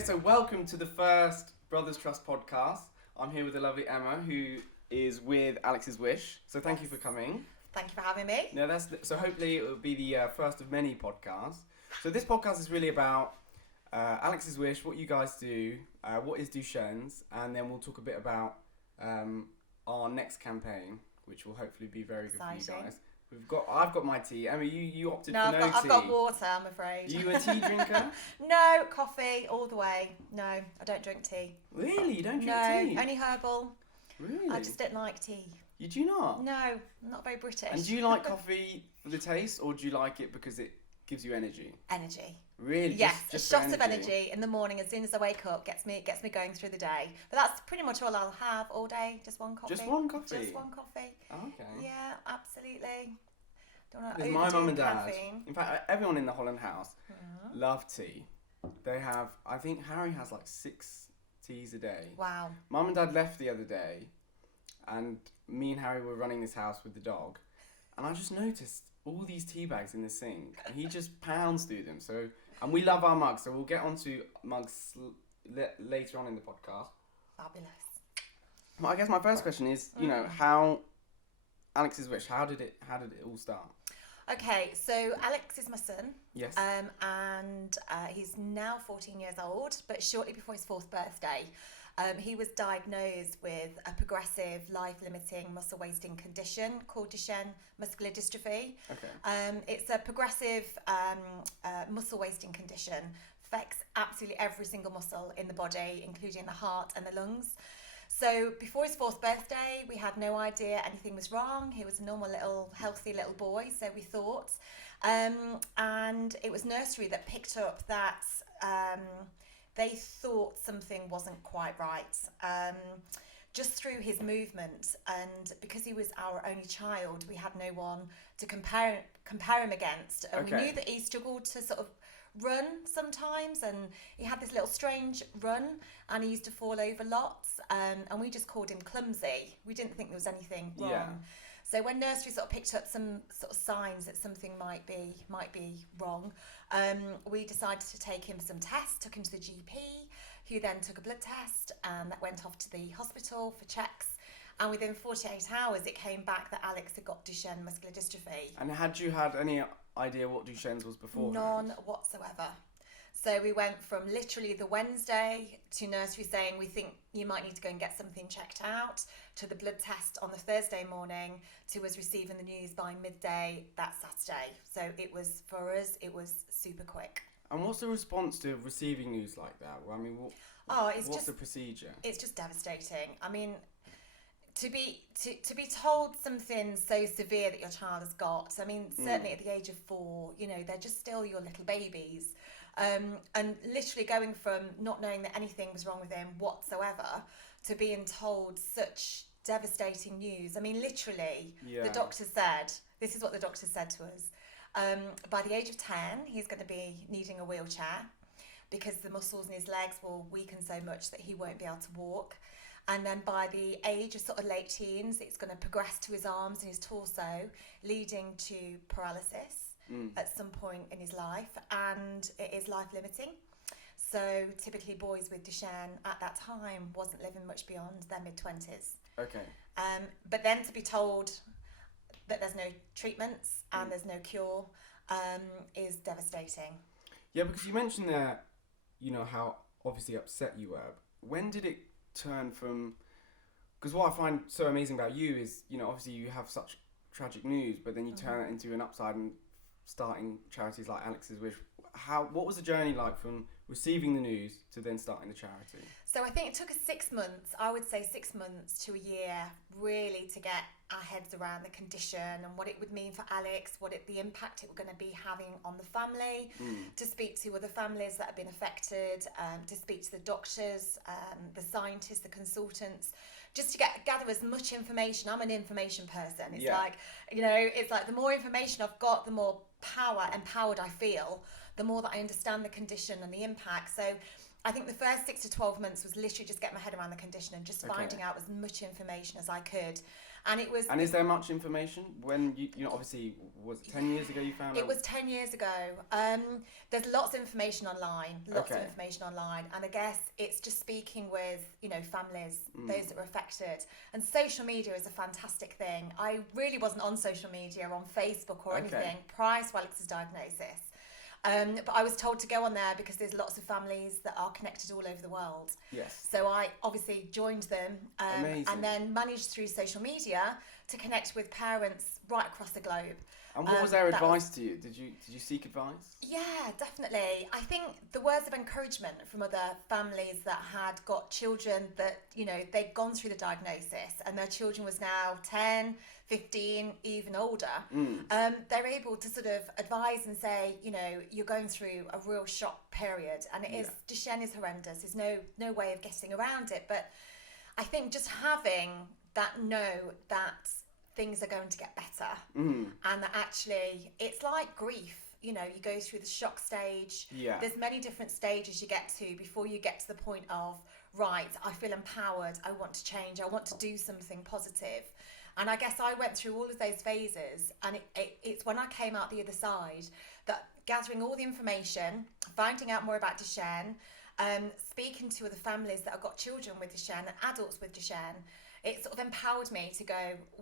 Okay, so welcome to the first Brothers Trust podcast. I'm here with the lovely Emma, who is with Alex's Wish. So thank you for coming. Thank you for having me. No, so hopefully it will be the first of many podcasts. So this podcast is really about Alex's Wish, what you guys do, what is Duchenne's, and then we'll talk a bit about our next campaign, which will hopefully be very good for you guys. I've got my tea. Emma, you opted for no tea. I've got water, I'm afraid. Are you a tea drinker? No, coffee all the way. No, I don't drink tea. Really? You don't drink tea? No, only herbal. Really? I just don't like tea. You do not? No, I'm not very British. And do you like coffee for the taste, or do you like it because it gives you energy? Energy. Really? Yes, just a shot of energy in the morning as soon as I wake up gets me going through the day. But that's pretty much all I'll have all day, just one coffee. Just one coffee? Just one coffee. Oh, okay. Yeah, absolutely. Don't want to Because my mum and dad, caffeine. in fact everyone in the Holland house, love tea. They have, I think Harry has like 6 teas a day. Wow. Mum and dad left the other day, and me and Harry were running this house with the dog, and I just noticed all these tea bags in the sink, and he just pounds through them. So, and we love our mugs, so we'll get onto mugs later on in the podcast. Fabulous. Well, I guess my first question is, you know, how Alex's Wish, how did it all start? Okay, so Alex is my son. Yes. And he's now 14 years old, but shortly before his 4th birthday, he was diagnosed with a progressive, life-limiting, muscle-wasting condition called duchenne muscular dystrophy. Okay. It's a progressive muscle-wasting condition, affects absolutely every single muscle in the body, including the heart and the lungs. So before his 4th birthday, we had no idea anything was wrong. He was a normal little, healthy little boy, so we thought. And it was nursery that picked up that they thought something wasn't quite right. Just through his movement, and because he was our only child, we had no one to compare him against. And we knew that he struggled to sort of run sometimes, and he had this little strange run, and he used to fall over lots, and we just called him clumsy. We didn't think there was anything wrong. Yeah. So when nursery sort of picked up some sort of signs that something might be wrong, we decided to take him some tests, took him to the GP, who then took a blood test, and that went off to the hospital for checks. And within 48 hours, it came back that Alex had got Duchenne muscular dystrophy. And had you had any idea what Duchenne's was before? None whatsoever. So we went from literally the Wednesday to nursery saying we think you might need to go and get something checked out, to the blood test on the Thursday morning, to us receiving the news by midday that Saturday. So it was, for us, it was super quick. And what's the response to receiving news like that? Well, I mean, what's the procedure? It's just devastating. I mean, to be told something so severe that your child has got, I mean, certainly at the age of 4, you know, they're just still your little babies. And literally going from not knowing that anything was wrong with him whatsoever to being told such devastating news. I mean, literally, the doctor said, this is what the doctor said to us. By the age of 10, he's going to be needing a wheelchair because the muscles in his legs will weaken so much that he won't be able to walk. And then by the age of sort of late teens, it's going to progress to his arms and his torso, leading to paralysis at some point in his life. And it is life-limiting. So typically boys with Duchenne at that time wasn't living much beyond their mid-20s. Okay. But then to be told that there's no treatments and there's no cure is devastating. Yeah, because you mentioned there, you know, how obviously upset you were. When did it turn from... Because what I find so amazing about you is, you know, obviously you have such tragic news, but then you turn it into an upside and starting charities like Alex's Wish. What was the journey like from receiving the news to then starting the charity? So I think it took us 6 months, I would say 6 months to a year, really to get our heads around the condition and what it would mean for Alex, the impact it was going to be having on the family, to speak to other families that have been affected, to speak to the doctors, the scientists, the consultants, just to gather as much information. I'm an information person. It's like, you know, it's like the more information I've got, the more empowered I feel, the more that I understand the condition and the impact. So I think the first 6 to 12 months was literally just getting my head around the condition and just finding out as much information as I could. And it was... And is there much information when you know, obviously was it 10 years ago you found out? It was 10 years ago. There's lots of information online, and I guess it's just speaking with, families, those that were affected. And social media is a fantastic thing. I really wasn't on social media, on Facebook or anything prior to Alex's diagnosis. But I was told to go on there because there's lots of families that are connected all over the world. Yes. So I obviously joined them and then managed through social media to connect with parents right across the globe. And what was their advice to you? Did you seek advice? Yeah, definitely. I think the words of encouragement from other families that had got children that, they'd gone through the diagnosis and their children was now 10, 15, even older. They're able to sort of advise and say, you're going through a real shock period, and Duchenne is horrendous. There's no way of getting around it. But I think just having that that things are going to get better, and that actually it's like grief. You go through the shock stage. There's many different stages you get to before you get to the point of, right, I feel empowered, I want to change, I want to do something positive. And I guess I went through all of those phases, and it's when I came out the other side that gathering all the information, finding out more about Duchenne, speaking to other families that have got children with Duchenne and adults with Duchenne, it sort of empowered me to go,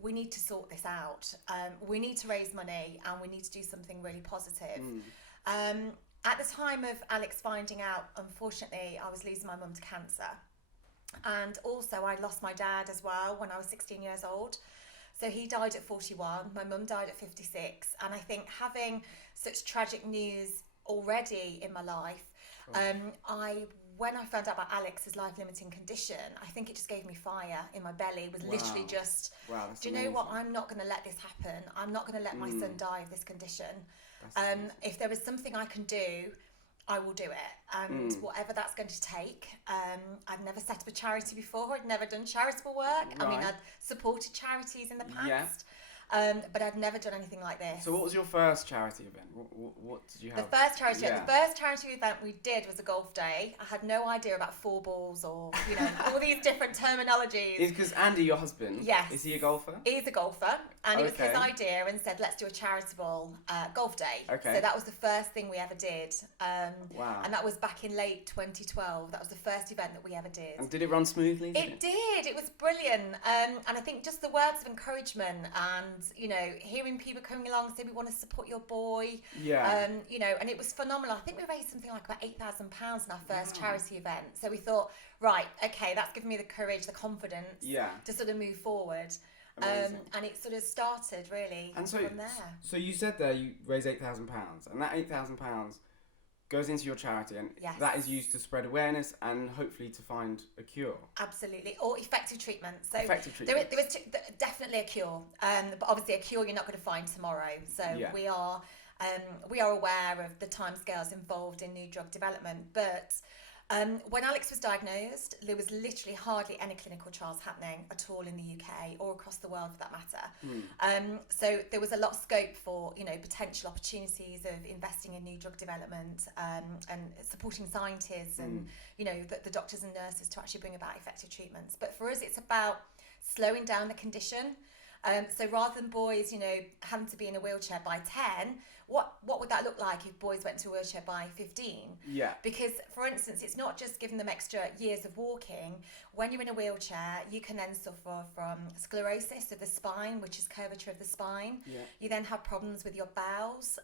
we need to sort this out. We need to raise money, and we need to do something really positive. At the time of Alex finding out, unfortunately, I was losing my mum to cancer. And also I lost my dad as well when I was 16 years old. So he died at 41, my mum died at 56. And I think having such tragic news already in my life, when I found out about Alex's life-limiting condition, I think it just gave me fire in my belly. It was literally just, do you know what? I'm not going to let this happen. I'm not going to let my son die of this condition. If there is something I can do, I will do it. And whatever that's going to take. I've never set up a charity before. I'd never done charitable work. Right. I mean, I'd supported charities in the past. Yeah. But I'd never done anything like this. So what was your first charity event? What did you have? The first charity event we did was a golf day. I had no idea about four balls or, all these different terminologies. Is because Andy, your husband, yes, is he a golfer? He's a golfer, and it was his idea and said, let's do a charitable golf day. Okay. So that was the first thing we ever did. Wow. And that was back in late 2012. That was the first event that we ever did. And did it run smoothly? It did. It was brilliant. And I think just the words of encouragement and, hearing people coming along say, we want to support your boy. Yeah. And it was phenomenal. I think we raised something like about £8,000 in our first charity event. So we thought, right, okay, that's given me the courage, the confidence to sort of move forward. And it sort of started really from there. So you said there you raised £8,000, and that £8,000 goes into your charity, and that is used to spread awareness and hopefully to find a cure. Absolutely, or effective treatment. So effective treatment. There was definitely a cure, but obviously a cure you're not going to find tomorrow. So we are aware of the timescales involved in new drug development, but when Alex was diagnosed, there was literally hardly any clinical trials happening at all in the UK or across the world for that matter. So there was a lot of scope for, potential opportunities of investing in new drug development and supporting scientists and, the doctors and nurses to actually bring about effective treatments. But for us, it's about slowing down the condition. So rather than boys, having to be in a wheelchair by 10, what would that look like if boys went to a wheelchair by 15? Yeah. Because, for instance, it's not just giving them extra years of walking. When you're in a wheelchair, you can then suffer from sclerosis of the spine, which is curvature of the spine. Yeah. You then have problems with your bowels.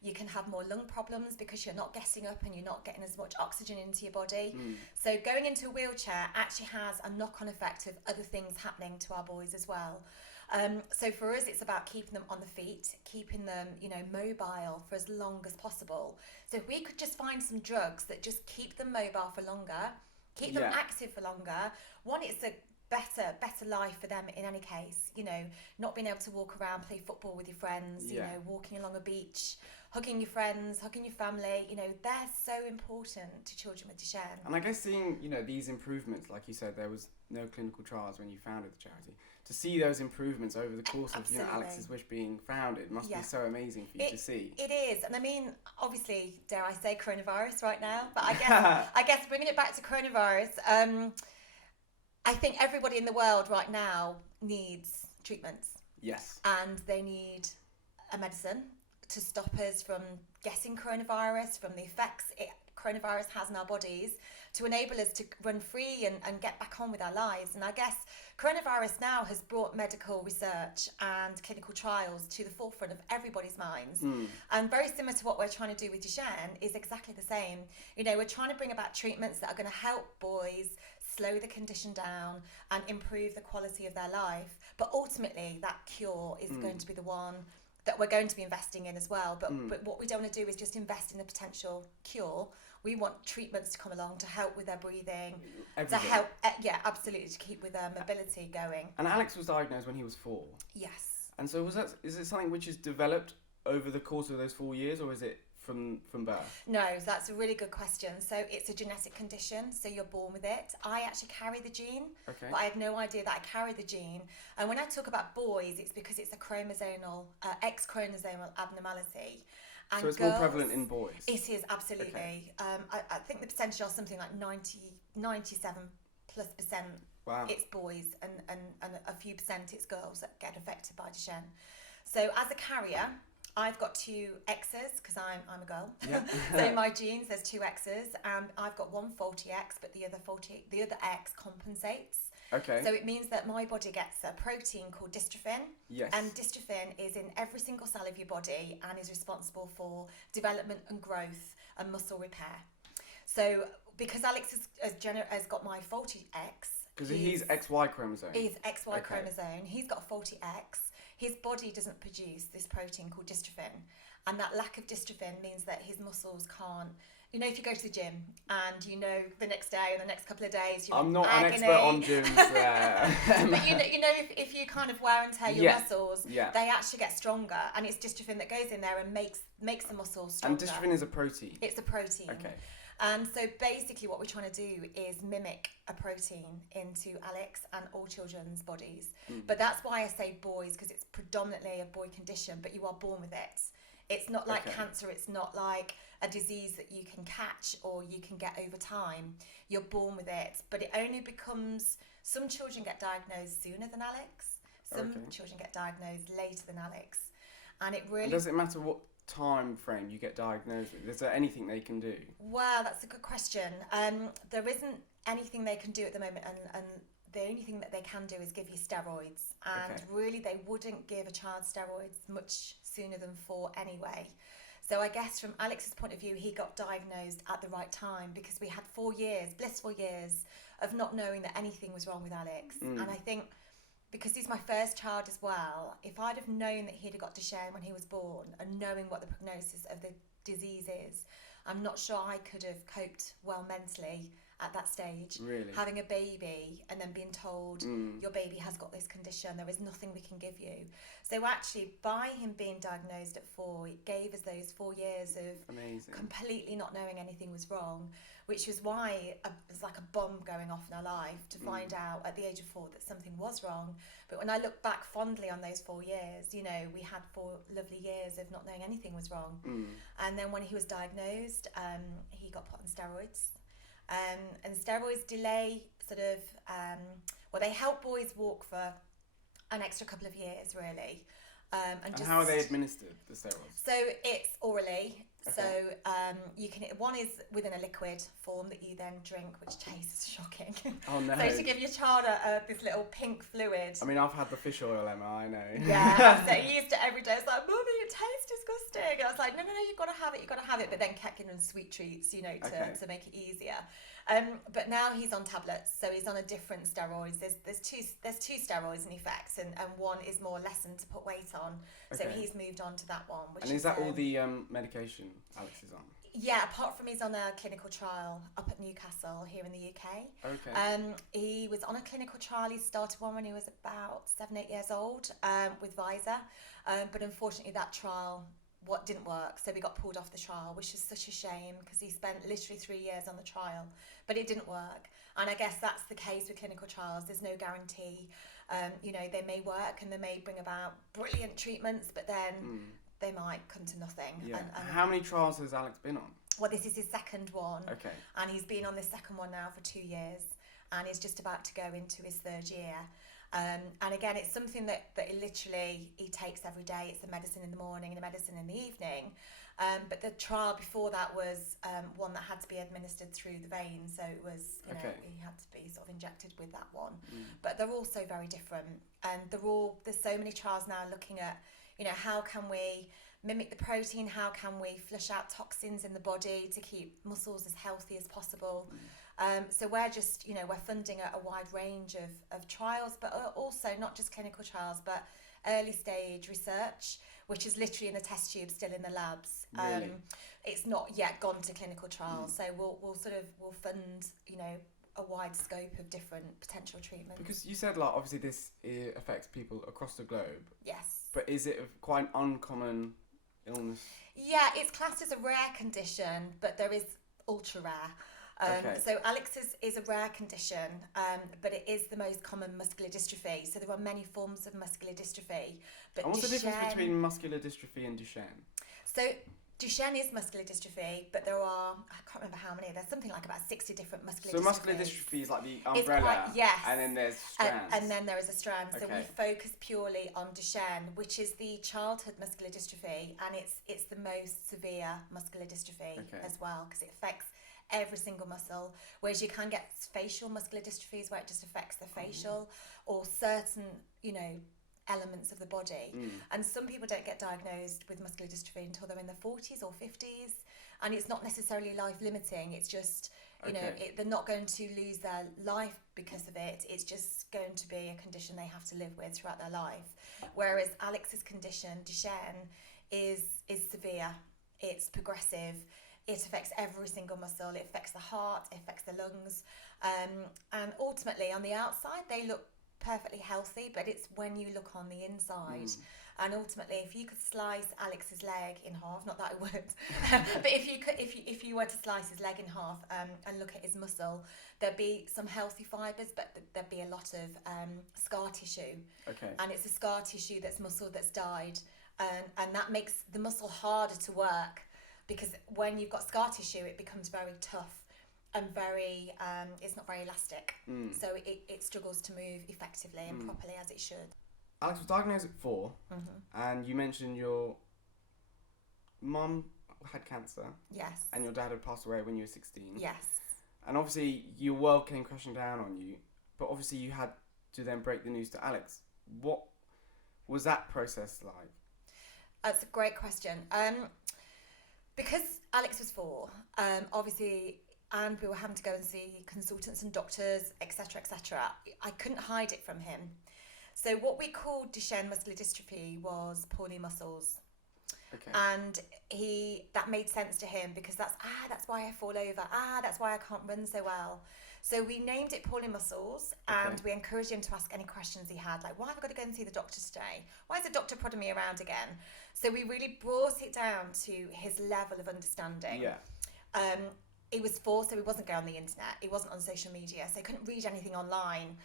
You can have more lung problems because you're not getting up and you're not getting as much oxygen into your body. So going into a wheelchair actually has a knock-on effect of other things happening to our boys as well. So for us, it's about keeping them on the feet, keeping them, mobile for as long as possible. So if we could just find some drugs that just keep them mobile for longer, keep them active for longer, one, it's a better life for them in any case, not being able to walk around, play football with your friends, walking along a beach, hugging your friends, hugging your family, they're so important to children with Duchenne. And I guess seeing, these improvements, like you said, there was no clinical trials when you founded the charity. To see those improvements over the course of, Alex's Wish being founded must be so amazing for you to see. It is. And I mean, obviously, dare I say coronavirus right now, but I guess bringing it back to coronavirus, I think everybody in the world right now needs treatments. Yes. And they need a medicine to stop us from getting coronavirus, from the effects coronavirus has in our bodies, to enable us to run free and get back on with our lives. And I guess coronavirus now has brought medical research and clinical trials to the forefront of everybody's minds. And very similar to what we're trying to do with Duchenne is exactly the same. You know, we're trying to bring about treatments that are going to help boys slow the condition down and improve the quality of their life. But ultimately, that cure is going to be the one that we're going to be investing in as well. But what we don't want to do is just invest in the potential cure. We want treatments to come along to help with their breathing, Everything. to help, absolutely, to keep with their mobility going. And Alex was diagnosed when he was 4. Yes. And so is it something which is developed over the course of those 4 years, or is it from birth? No, that's a really good question. So it's a genetic condition, so you're born with it. I actually carry the gene, Okay. but I had no idea that I carry the gene. And when I talk about boys, it's because it's a chromosomal, X-chromosomal abnormality. And So it's girls, more prevalent in boys? It is, absolutely. Okay. I think the percentage is something like 97% Wow. it's boys, and a few percent it's girls that get affected by Duchenne. So as a carrier, I've got 2 X's because I'm a girl. Yeah. So in my genes there's 2 X's, and I've got one faulty X, but the other X compensates. Okay. So it means that my body gets a protein called dystrophin. Yes. And dystrophin is in every single cell of your body and is responsible for development and growth and muscle repair. So because Alex has got my faulty X, Because he's XY chromosome. He's XY Okay. chromosome. He's got a faulty X. His body doesn't produce this protein called dystrophin. And that lack of dystrophin means that his muscles can't. You know, if you go to the gym and you know the next day or the next couple of days, you're I'm not agony. an expert on gyms. But you know, if you kind of wear and tear your muscles, they actually get stronger, and it's dystrophin that goes in there and makes the muscles stronger. And dystrophin is a protein. It's a protein. Okay. And so basically what we're trying to do is mimic a protein into Alex and all children's bodies. But that's why I say boys, because it's predominantly a boy condition, but you are born with it. It's not like cancer, it's not like a disease that you can catch or you can get over time. You're born with it, but it only becomes, some children get diagnosed sooner than Alex, some children get diagnosed later than Alex. And it really... And does it matter what time frame you get diagnosed with? Is there anything they can do? Well, that's a good question. There isn't anything they can do at the moment, and the only thing that they can do is give you steroids. And really, they wouldn't give a child steroids much sooner than 4 anyway. So I guess from Alex's point of view, he got diagnosed at the right time because we had 4 years, blissful years, of not knowing that anything was wrong with Alex. And I think because he's my first child as well, if I'd have known that he'd have got Duchenne when he was born and knowing what the prognosis of the disease is, I'm not sure I could have coped well mentally at that stage. Really? Having a baby and then being told your baby has got this condition, there is nothing we can give you. So actually, by him being diagnosed at 4, it gave us those 4 years of completely not knowing anything was wrong, which was why it was like a bomb going off in our life to find out at the age of 4 that something was wrong. But when I look back fondly on those 4 years, you know, we had 4 lovely years of not knowing anything was wrong. And then when he was diagnosed, he got put on steroids. And steroids delay they help boys walk for an extra couple of years, really. And how are they administered, the steroids? So it's orally. So you can, one is within a liquid form that you then drink, which tastes shocking. Oh no. So to give your child this little pink fluid. I mean, I've had the fish oil, Emma, I know. Yeah, so he used it every day. It's like, Mummy, it tastes disgusting. And I was like, no, you've got to have it. But then kept giving him sweet treats, you know, to make it easier. But now he's on tablets, so he's on a different steroids. There's two steroids in effect, and one is more lessened to put weight on. So he's moved on to that one. And is that all the medication Alex is on? Yeah, apart from he's on a clinical trial up at Newcastle here in the UK. Okay. He was on a clinical trial. He started one when he was about 7-8 years old with Visa, but unfortunately that trial didn't work, so we got pulled off the trial, which is such a shame because he spent literally 3 years on the trial, but it didn't work. And I guess that's the case with clinical trials. There's no guarantee. You know, they may work and they may bring about brilliant treatments, but then they might come to nothing. Yeah. And how many trials has Alex been on? Well, this is his second one. Okay. And he's been on this second one now for 2 years, and he's just about to go into his 3rd year. And again, it's something that he takes every day. It's the medicine in the morning and the medicine in the evening. But the trial before that was one that had to be administered through the veins. So it was, he had to be sort of injected with that one. But they're all so very different. And there's so many trials now looking at, how can we mimic the protein? How can we flush out toxins in the body to keep muscles as healthy as possible? So we're just, we're funding a wide range of trials, but also not just clinical trials, but early stage research, which is literally in the test tube, still in the labs. Really? It's not yet gone to clinical trials. So we'll fund, a wide scope of different potential treatments. Because you said, like, obviously this affects people across the globe. Yes. But is it quite an uncommon illness? Yeah, it's classed as a rare condition, but there is ultra rare. So Alex is a rare condition, but it is the most common muscular dystrophy. So there are many forms of muscular dystrophy. But and what's the difference between muscular dystrophy and Duchenne? So Duchenne is muscular dystrophy, but there are, I can't remember how many, there's something like about 60 different muscular dystrophies. So muscular dystrophy is like the umbrella, yes. And then there's strands. And then there is a strand. So we focus purely on Duchenne, which is the childhood muscular dystrophy, and it's the most severe muscular dystrophy as well, because it affects every single muscle, whereas you can get facial muscular dystrophies where it just affects the facial or certain, elements of the body. And some people don't get diagnosed with muscular dystrophy until they're in their 40s or 50s, and it's not necessarily life limiting. It's just they're not going to lose their life because of it. It's just going to be a condition they have to live with throughout their life. Whereas Alex's condition, Duchenne, is severe. It's progressive. It affects every single muscle. It affects the heart. It affects the lungs, and ultimately on the outside they look perfectly healthy, but it's when you look on the inside. And ultimately, if you could slice Alex's leg in half, not that I would, but if you were to slice his leg in half and look at his muscle, there'd be some healthy fibres, but there'd be a lot of scar tissue. And it's a scar tissue that's muscle that's died, and that makes the muscle harder to work, because when you've got scar tissue, it becomes very tough and very, it's not very elastic. So it struggles to move effectively and properly as it should. Alex was diagnosed at 4, and you mentioned your mum had cancer. Yes. And your dad had passed away when you were 16. Yes. And obviously your world came crashing down on you, but obviously you had to then break the news to Alex. What was that process like? That's a great question. Because Alex was 4, obviously, and we were having to go and see consultants and doctors, etc., etc., I couldn't hide it from him. So what we called Duchenne muscular dystrophy was poorly muscles. And that made sense to him, because that's why I fall over. That's why I can't run so well. So we named it poorly muscles, and we encouraged him to ask any questions he had, like, why have I got to go and see the doctor today? Why is the doctor prodding me around again? So we really brought it down to his level of understanding. He was 4, so he wasn't going on the internet. He wasn't on social media, so he couldn't read anything online.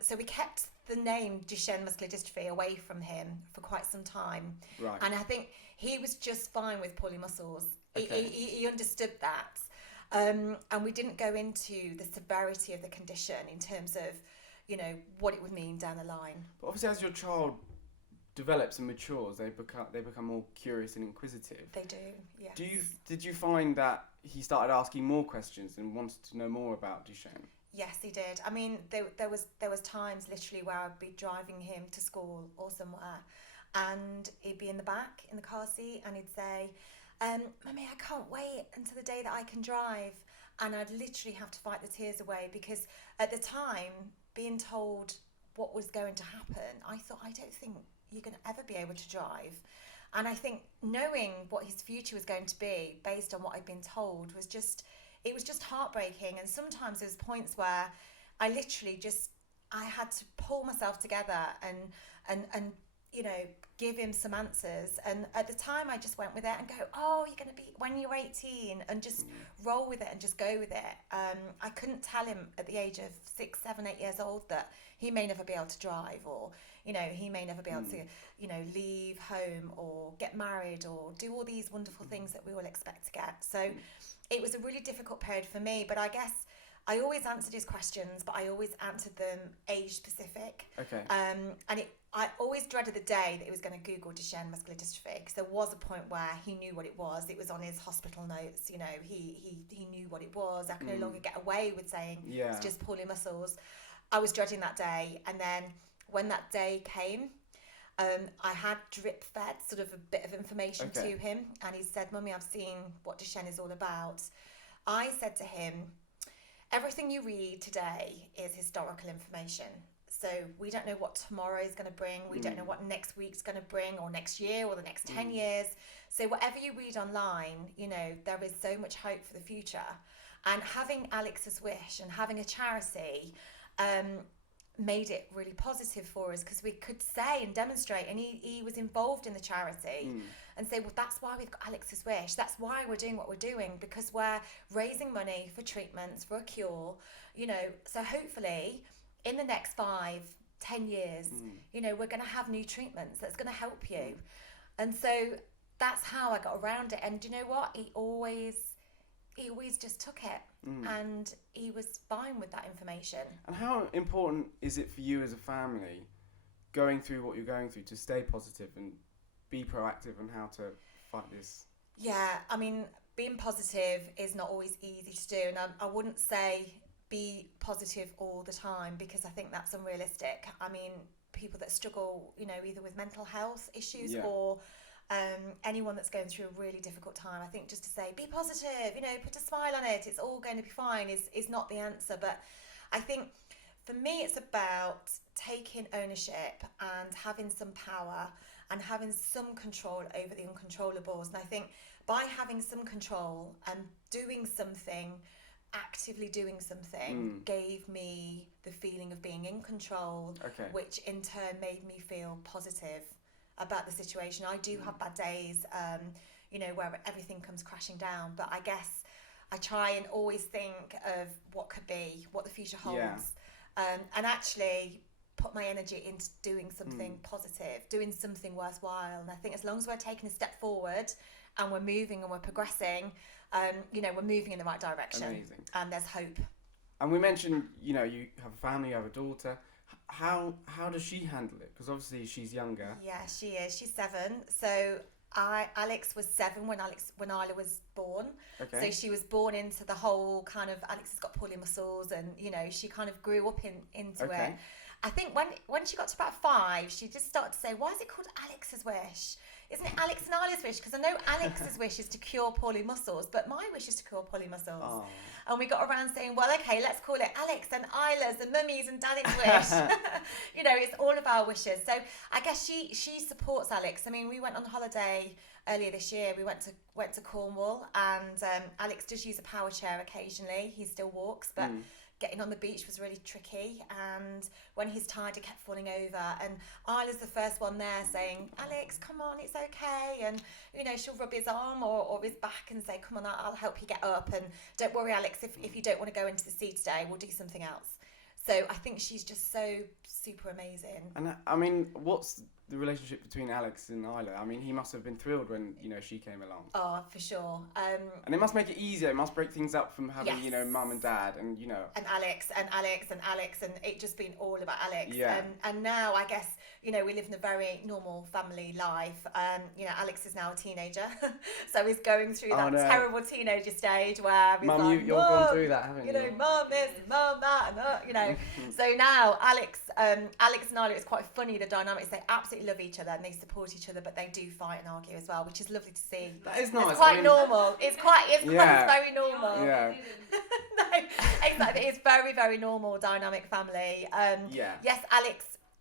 So we kept the name Duchenne muscular dystrophy away from him for quite some time. And I think he was just fine with poorly muscles. He understood that. And we didn't go into the severity of the condition in terms of, what it would mean down the line. But obviously, as your child develops and matures, they become more curious and inquisitive. They do, yes. Did you find that he started asking more questions and wanted to know more about Duchenne? Yes, he did. I mean, there was times literally where I'd be driving him to school or somewhere, and he'd be in the back in the car seat, and he'd say, "Mummy, I can't wait until the day that I can drive." And I'd literally have to fight the tears away, because at the time, being told what was going to happen, I thought, I don't think you're going to ever be able to drive. And I think knowing what his future was going to be based on what I'd been told was just heartbreaking. And sometimes there was points where I literally I had to pull myself together and give him some answers. And at the time I just went with it and go, oh, you're going to be when you're 18, and just roll with it and just go with it. I couldn't tell him at the age of 6, 7, 8 years old that he may never be able to drive, or he may never be able to leave home or get married or do all these wonderful things that we all expect to get. So it was a really difficult period for me, but I guess I always answered his questions, but I always answered them age specific. Okay. I always dreaded the day that he was going to Google Duchenne muscular dystrophy, because there was a point where he knew what it was. It was on his hospital notes. You know, he knew what it was. I could no longer get away with saying it's just poorly muscles. I was dreading that day, and then when that day came, I had drip fed sort of a bit of information to him, and he said, "Mummy, I've seen what Duchenne is all about." I said to him, "Everything you read today is historical information. So we don't know what tomorrow is going to bring. We don't know what next week's going to bring, or next year, or the next 10 years. So whatever you read online, you know, there is so much hope for the future." And having Alex's wish and having a charity made it really positive for us, because we could say and demonstrate, and he was involved in the charity and say, well, that's why we've got Alex's wish. That's why we're doing what we're doing, because we're raising money for treatments, for a cure, you know. So hopefully in the next 5-10 years, you know, we're going to have new treatments that's going to help you. And so that's how I got around it. And you know what? He always just took it, and he was fine with that information. And how important is it for you as a family, going through what you're going through, to stay positive and be proactive on how to fight this? Yeah, I mean, being positive is not always easy to do, and I wouldn't say be positive all the time, because I think that's unrealistic. I mean, people that struggle, you know, either with mental health issues or anyone that's going through a really difficult time, I think just to say, be positive, you know, put a smile on it, it's all going to be fine, is not the answer. But I think for me, it's about taking ownership and having some power and having some control over the uncontrollables. And I think by having some control and doing something, actively doing something, gave me the feeling of being in control, which in turn made me feel positive about the situation. I do have bad days, you know, where everything comes crashing down, but I guess I try and always think of what could be, what the future holds, and actually put my energy into doing something positive, doing something worthwhile. And I think as long as we're taking a step forward and we're moving and we're progressing, you know, we're moving in the right direction. Amazing. And there's hope. And we mentioned, you know, you have a family, you have a daughter. How does she handle it? Because obviously she's younger. Yeah, she is. She's 7. So Alex was 7 when Isla was born. So she was born into the whole kind of, Alex has got poorly muscles, and you know, she kind of grew up into it. I think when she got to about 5, she just started to say, why is it called Alex's wish? Isn't it Alex and Isla's wish? Because I know Alex's wish is to cure poorly muscles, but my wish is to cure poorly muscles. Oh. And we got around saying, well, okay, let's call it Alex and Isla's and Mummy's and Daddy's wish. You know, it's all of our wishes. So I guess she supports Alex. I mean, we went on holiday earlier this year. We went to Cornwall, and Alex does use a power chair occasionally. He still walks, but getting on the beach was really tricky, and when he's tired, he kept falling over, and Isla's the first one there saying, Alex, come on, it's okay, and you know, she'll rub his arm or his back and say, come on, I'll help you get up, and don't worry, Alex, if you don't want to go into the sea today, we'll do something else. So I think she's just so super amazing. And I mean, what's the relationship between Alex and Isla? I mean, he must have been thrilled when, you know, she came along. Oh, for sure. And it must make it easier. It must break things up from having, you know, mum and dad and, you know. And Alex, and it just been all about Alex. Yeah. And now I guess, you know, we live in a very normal family life. You know, Alex is now a teenager. So he's going through that terrible teenager stage where he's Mum, like, you've gone through that, haven't you? You know, mum this, mum that, and you know. So now Alex and Isla, it's quite funny, the dynamics. They absolutely love each other and they support each other, but they do fight and argue as well, which is lovely to see. That is nice. It's quite normal. It's quite very normal. Yeah. No, exactly. It's very, very normal dynamic family. Yes,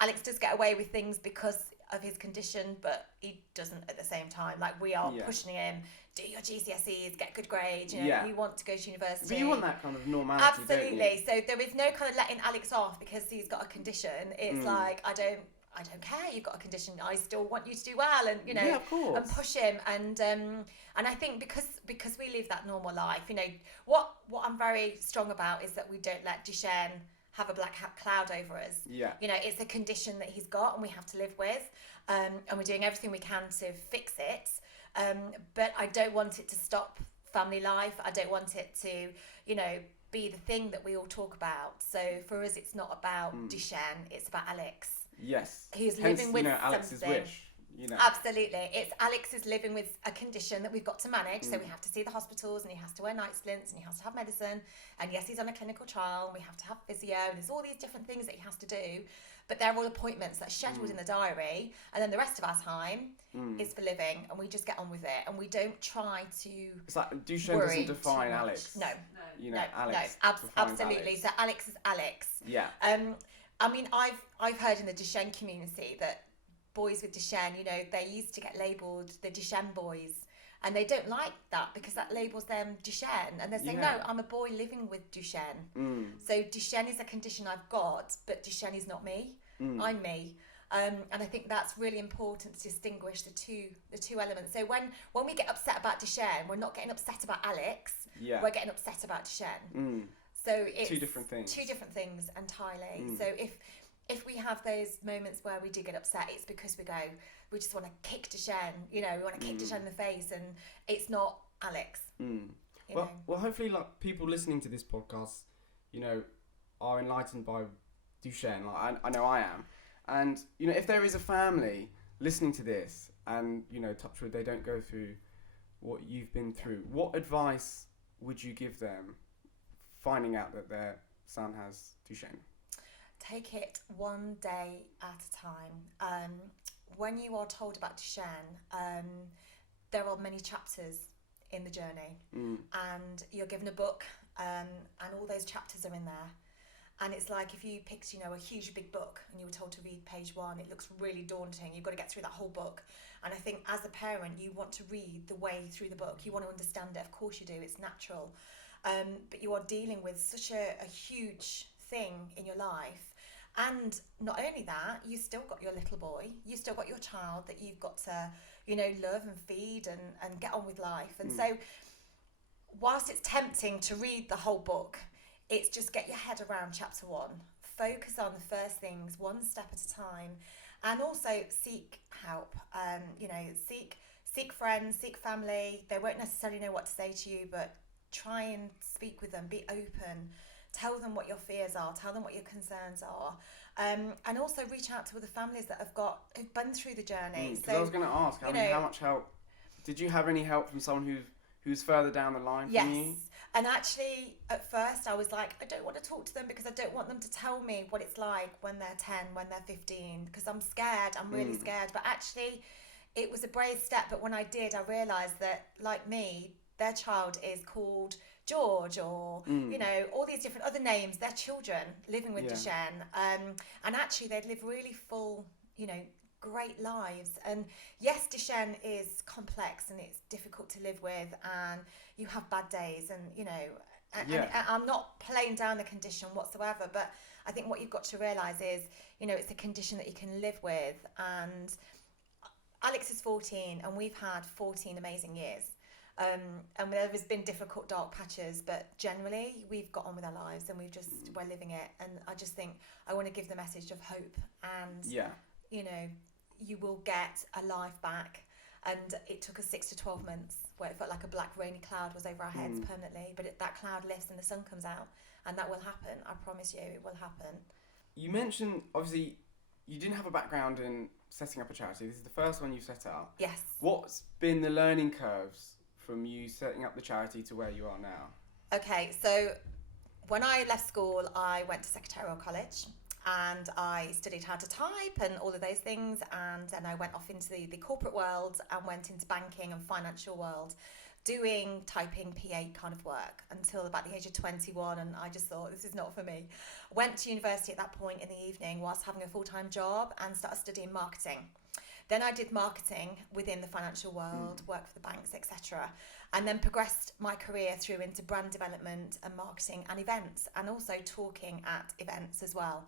Alex does get away with things because of his condition, but he doesn't at the same time. Like, we are pushing him, do your GCSEs, get good grades, you know, you want to go to university. But you want that kind of normality, absolutely, don't you? So there is no kind of letting Alex off because he's got a condition. It's like, I don't care, you've got a condition, I still want you to do well, and you know, and push him, and I think because we live that normal life, you know, what I'm very strong about is that we don't let Duchenne have a black cloud over us. Yeah. You know, it's a condition that he's got and we have to live with, and we're doing everything we can to fix it, but I don't want it to stop family life. I don't want it to, you know, be the thing that we all talk about. So for us, it's not about Duchenne, it's about Alex. Yes. He's Hence, living with Alex's something. wish. Absolutely. It's Alex is living with a condition that we've got to manage. So we have to see the hospitals, and he has to wear night splints, and he has to have medicine. And yes, he's on a clinical trial, and we have to have physio, and there's all these different things that he has to do. But they're all appointments that are scheduled in the diary. And then the rest of our time is for living, and we just get on with it. And we don't try to. It's like Duchenne doesn't define Alex. No. Alex. Absolutely. Alex. So Alex is Alex. Yeah. I mean, I've heard in the Duchenne community that boys with Duchenne, they used to get labelled the Duchenne boys, and they don't like that because that labels them Duchenne, and they're saying, no, I'm a boy living with Duchenne. So Duchenne is a condition I've got, but Duchenne is not me. I'm me. And I think that's really important to distinguish the two elements. So when we get upset about Duchenne, we're not getting upset about Alex. We're getting upset about Duchenne. So it's two different things. Two different things entirely. So if we have those moments where we do get upset, it's because we just want to kick Duchenne, we want to kick Duchenne in the face, and it's not Alex. Well, hopefully, like, people listening to this podcast, are enlightened by Duchenne. Like, I know I am. And, if there is a family listening to this and, touch wood, they don't go through what you've been through, what advice would you give them finding out that their son has Duchenne? Take it one day at a time. When you are told about Duchenne, there are many chapters in the journey, and you're given a book, and all those chapters are in there. And it's like if you picked, a huge big book and you were told to read page 1, it looks really daunting. You've got to get through that whole book. And I think as a parent, you want to read the way through the book. You want to understand it. Of course you do. It's natural. But you are dealing with such a huge thing in your life. And not only that, you still got your little boy, you still got your child that you've got to, love and feed and get on with life. And so whilst it's tempting to read the whole book, it's just get your head around chapter 1, focus on the first things, one step at a time, and also seek help. Seek friends, seek family. They won't necessarily know what to say to you, but try and speak with them, be open. Tell them what your fears are, tell them what your concerns are, and also reach out to other families that who've been through the journey. Because I was going to ask, how much help, did you have any help from someone who's further down the line from you? Yes, and actually at first I was like, I don't want to talk to them because I don't want them to tell me what it's like when they're 10, when they're 15, because I'm scared, I'm really scared. But actually it was a brave step, but when I did, I realised that, like me, their child is called George or, all these different other names. They're children living with Duchenne. And actually they'd live really full, great lives. And yes, Duchenne is complex and it's difficult to live with, and you have bad days, and, and I'm not playing down the condition whatsoever, but I think what you've got to realise is, it's a condition that you can live with. And Alex is 14 and we've had 14 amazing years. And there has been difficult dark patches, but generally we've got on with our lives and we're living it. And I just think I want to give the message of hope, and you will get a life back. And it took us 6 to 12 months where it felt like a black rainy cloud was over our heads permanently, but that cloud lifts and the sun comes out, and that will happen. I promise you it will happen. You mentioned, obviously, you didn't have a background in setting up a charity. This is the first one you set up. Yes. What's been the learning curves from you setting up the charity to where you are now? Okay, so when I left school, I went to secretarial college and I studied how to type and all of those things, and then I went off into the corporate world and went into banking and financial world, doing typing PA kind of work until about the age of 21, and I just thought, this is not for me. Went to university at that point in the evening whilst having a full-time job and started studying marketing. Then I did marketing within the financial world, worked for the banks, etc. And then progressed my career through into brand development and marketing and events, and also talking at events as well.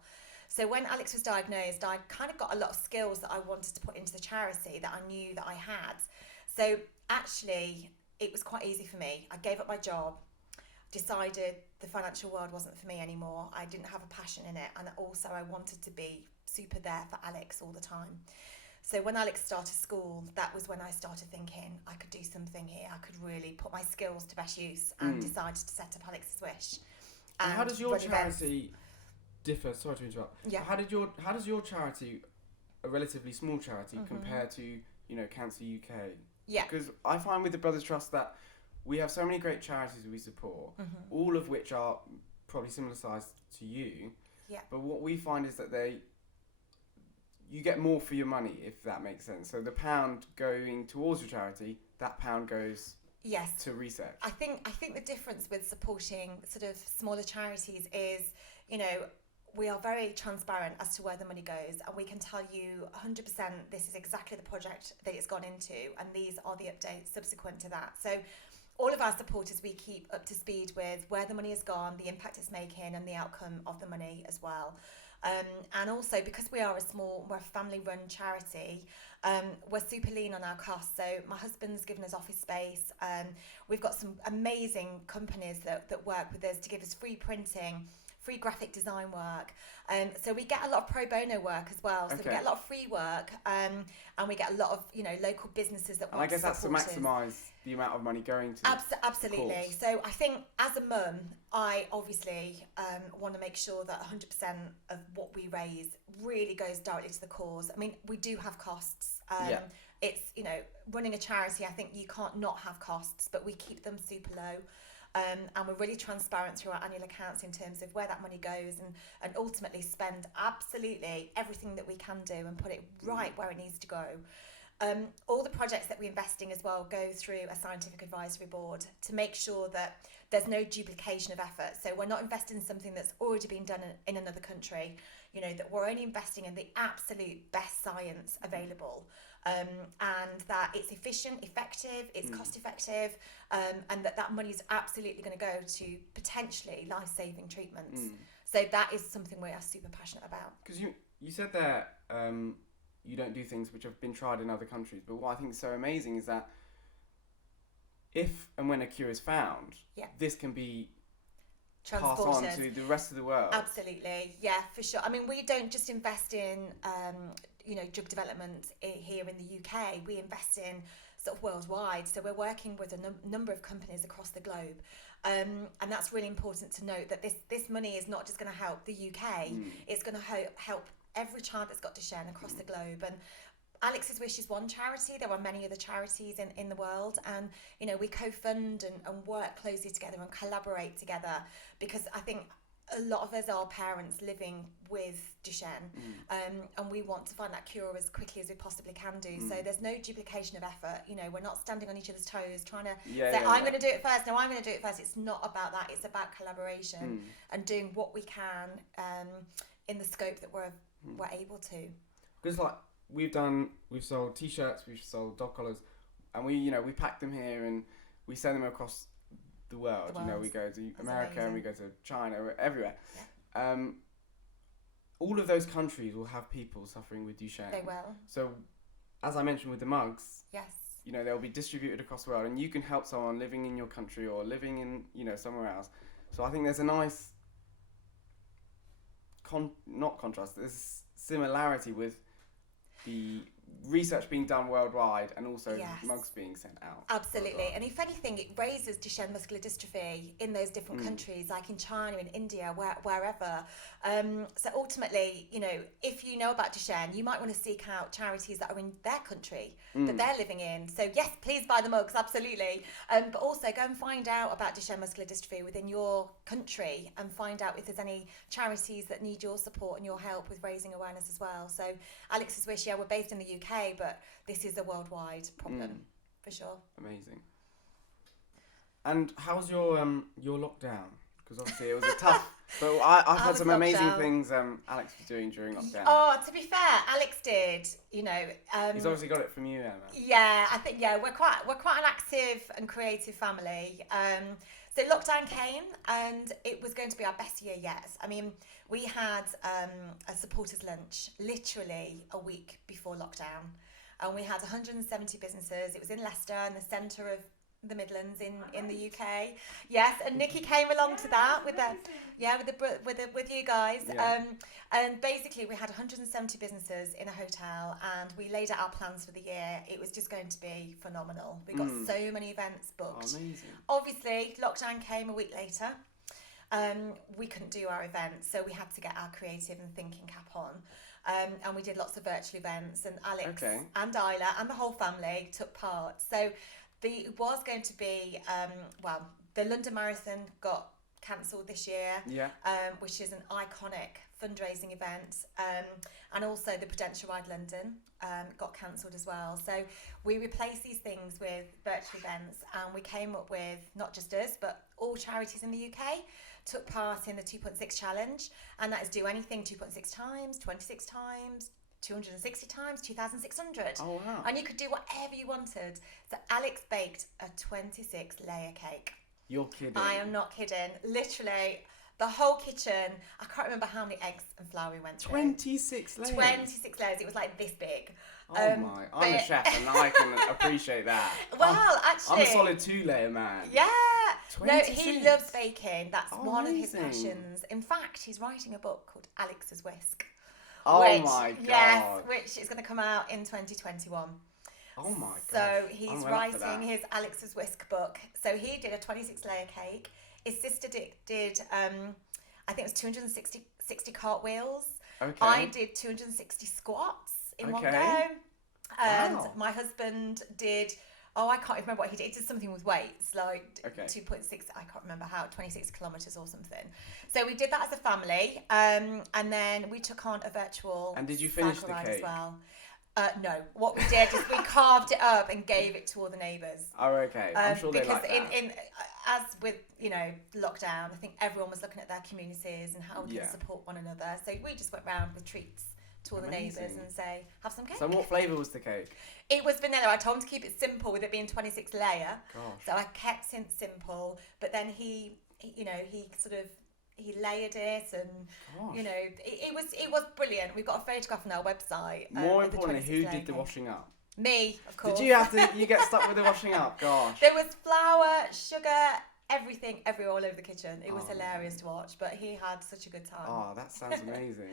So when Alex was diagnosed, I kind of got a lot of skills that I wanted to put into the charity that I knew that I had. So actually, it was quite easy for me. I gave up my job, decided the financial world wasn't for me anymore. I didn't have a passion in it, and also I wanted to be super there for Alex all the time. So when Alex started school, that was when I started thinking I could do something here. I could really put my skills to best use, and decided to set up Alex's Wish. And how does your run events. charity differ? Sorry to interrupt. Yeah. How does your charity, a relatively small charity, compare to, you know, Cancer UK? Yeah. Because I find with the Brothers Trust that we have so many great charities we support, all of which are probably similar size to you. Yeah. But what we find is that you get more for your money, if that makes sense. So the pound going towards your charity, that pound goes to research. I think the difference with supporting sort of smaller charities is, you know, we are very transparent as to where the money goes, and we can tell you 100% this is exactly the project that it's gone into, and these are the updates subsequent to that. So all of our supporters we keep up to speed with where the money has gone, the impact it's making, and the outcome of the money as well. And also, because we're a family-run charity, we're super lean on our costs. So my husband's given us office space. We've got some amazing companies that work with us to give us free printing, free graphic design work. So we get a lot of pro bono work as well. So we get a lot of free work, and we get a lot of, you know, local businesses that want to support us. And I guess that's to maximise the amount of money going to absolutely. So I think as a mum, I obviously want to make sure that 100% of what we raise really goes directly to the cause. I mean, we do have costs. It's, you know, running a charity, I think you can't not have costs, but we keep them super low. And we're really transparent through our annual accounts in terms of where that money goes, and ultimately spend absolutely everything that we can do and put it right where it needs to go. All the projects that we invest in as well go through a scientific advisory board to make sure that there's no duplication of effort. So we're not investing in something that's already been done in another country, you know, that we're only investing in the absolute best science available, and that it's efficient, effective, it's cost effective, and that money is absolutely going to go to potentially life-saving treatments. So that is something we are super passionate about. Because you said that you don't do things which have been tried in other countries, but what I think is so amazing is that if and when a cure is found, this can be passed on to the rest of the world. Absolutely, yeah, for sure. I mean, we don't just invest in you know, drug development here in the UK. We invest in sort of worldwide. So we're working with a number of companies across the globe. And that's really important to note, that this money is not just going to help the UK. It's going to help every child that's got Duchenne across the globe. And Alex's Wish is one charity. There are many other charities in the world, and you know, we co-fund and work closely together and collaborate together, because I think a lot of us are parents living with Duchenne, and we want to find that cure as quickly as we possibly can do. So there's no duplication of effort. You know, we're not standing on each other's toes trying to say, I'm going to do it first, no, I'm going to do it first. It's not about that. It's about collaboration and doing what we can in the scope that we're able to. Because like we've sold t-shirts, we've sold dog collars, and we pack them here and we send them across the world. You know, we go to America and we go to China, everywhere. All of those countries will have people suffering with Duchenne. They will. So, as I mentioned with the mugs, yes, you know, they'll be distributed across the world, and you can help someone living in your country or living in, you know, somewhere else. So I think there's a nice there's similarity with the research being done worldwide and also mugs being sent out. Absolutely. worldwide. And if anything, it raises Duchenne muscular dystrophy in those different countries, like in China, in India, wherever. So ultimately, you know, if you know about Duchenne, you might want to seek out charities that are in their country that they're living in. So yes, please buy the mugs, absolutely. But also go and find out about Duchenne muscular dystrophy within your country, and find out if there's any charities that need your support and your help with raising awareness as well. So Alex's Wish, we're based in the UK, but this is a worldwide problem for sure. Amazing. And how's your lockdown? Because obviously it was a tough. But I've heard some amazing things Alex was doing during lockdown. Oh, to be fair, Alex did. You know, he's obviously got it from you, Emma. Yeah, I think we're quite an active and creative family. So lockdown came, and it was going to be our best year yet. I mean, we had a supporters lunch literally a week before lockdown, and we had 170 businesses. It was in Leicester, in the centre of the Midlands in the UK. Yes, and Nikki came along to that with you guys. Yeah. And basically we had 170 businesses in a hotel, and we laid out our plans for the year. It was just going to be phenomenal. We got so many events booked. Oh, amazing. Obviously, lockdown came a week later. we couldn't do our events, so we had to get our creative and thinking cap on. And we did lots of virtual events, and Alex and Isla and the whole family took part. So it was going to be, the London Marathon got cancelled this year, which is an iconic fundraising event, and also the Prudential Ride London got cancelled as well. So we replaced these things with virtual events, and we came up with, not just us, but all charities in the UK took part in the 2.6 challenge, and that is do anything 2.6 times, 26 times, 260 times, 2,600. Oh, wow. And you could do whatever you wanted. So Alex baked a 26 layer cake. You're kidding. I am not kidding. Literally, the whole kitchen, I can't remember how many eggs and flour we went through. 26 layers? 26 layers. It was like this big. Oh my, I'm a chef and I can appreciate that. Well, actually. I'm a solid 2-layer man. Yeah. 26. No, he loves baking. That's one of his amazing. passions. In fact, he's writing a book called Alex's Whisk. Oh my God. Yes, which is going to come out in 2021. Oh my God. So he's writing his Alex's Whisk book. So he did a 26 layer cake. His sister did I think it was 260 cartwheels. Okay. I did 260 squats in one go. And my husband did, I can't even remember what he did. He did something with weights, like 2.6, I can't remember how, 26 kilometres or something. So we did that as a family. And then we took on a virtual And did you finish the ride cake? as well. No, what we did is we carved it up and gave it to all the neighbours. Oh, okay. I'm sure they like that. Because as with, lockdown, I think everyone was looking at their communities and how we can support one another. So we just went round with treats to all the neighbours and say, have some cake. So what flavour was the cake? It was vanilla. I told him to keep it simple with it being 26 layer. Gosh. So I kept it simple, but then he layered it, and it was brilliant. We've got a photograph on our website. More importantly, who did the washing up? Me, of course. Did you get stuck with the washing up? Gosh. There was flour, sugar, everything everywhere all over the kitchen. It was hilarious to watch, but he had such a good time. Oh, that sounds amazing.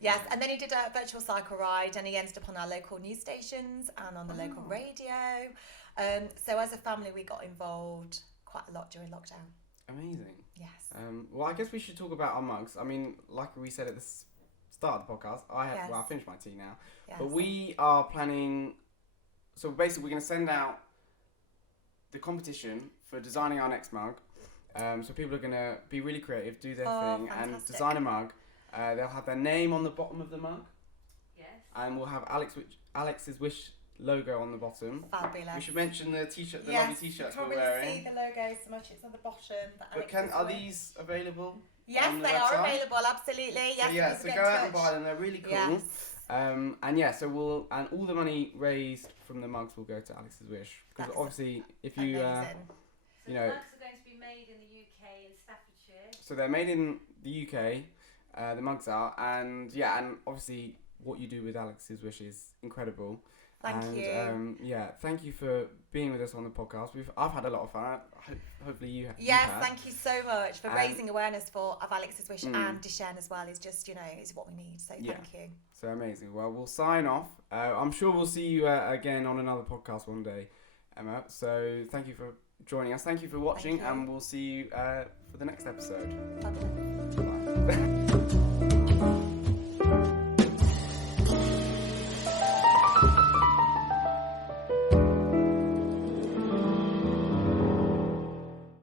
Yes, and then he did a virtual cycle ride, and he ended up on our local news stations and on the local radio. So as a family, we got involved quite a lot during lockdown. Amazing. Yes. Well, I guess we should talk about our mugs. I mean, like we said at the start of the podcast, I finished my tea now. Yes. But we are planning... So basically, we're going to send out the competition for designing our next mug. So people are going to be really creative, do their thing, fantastic. and design a mug. They'll have their name on the bottom of the mug. Yes. And we'll have Alex's Wish logo on the bottom. Fabulous. We should mention the t-shirt, the lovely t-shirts we're wearing. You can't really see the logo so much. It's on the bottom. But are these available? Yes, on the they website? are available. Absolutely. Yes. So go out and buy them. They're really cool. Yes. So all the money raised from the mugs will go to Alex's Wish, because obviously if you amazing. So the mugs are going to be made in the UK in Staffordshire. So they're made in the UK. The mugs are, and obviously what you do with Alex's Wish is incredible. Thank you. Thank you for being with us on the podcast. I've had a lot of fun. Hopefully you have. Yes, thank you so much for raising awareness of Alex's Wish and duchenne as well. Is just is what we need. So thank you. So amazing. Well, we'll sign off. I'm sure we'll see you again on another podcast one day, Emma. So thank you for joining us. Thank you for watching, and we'll see you for the next episode. Fabulous.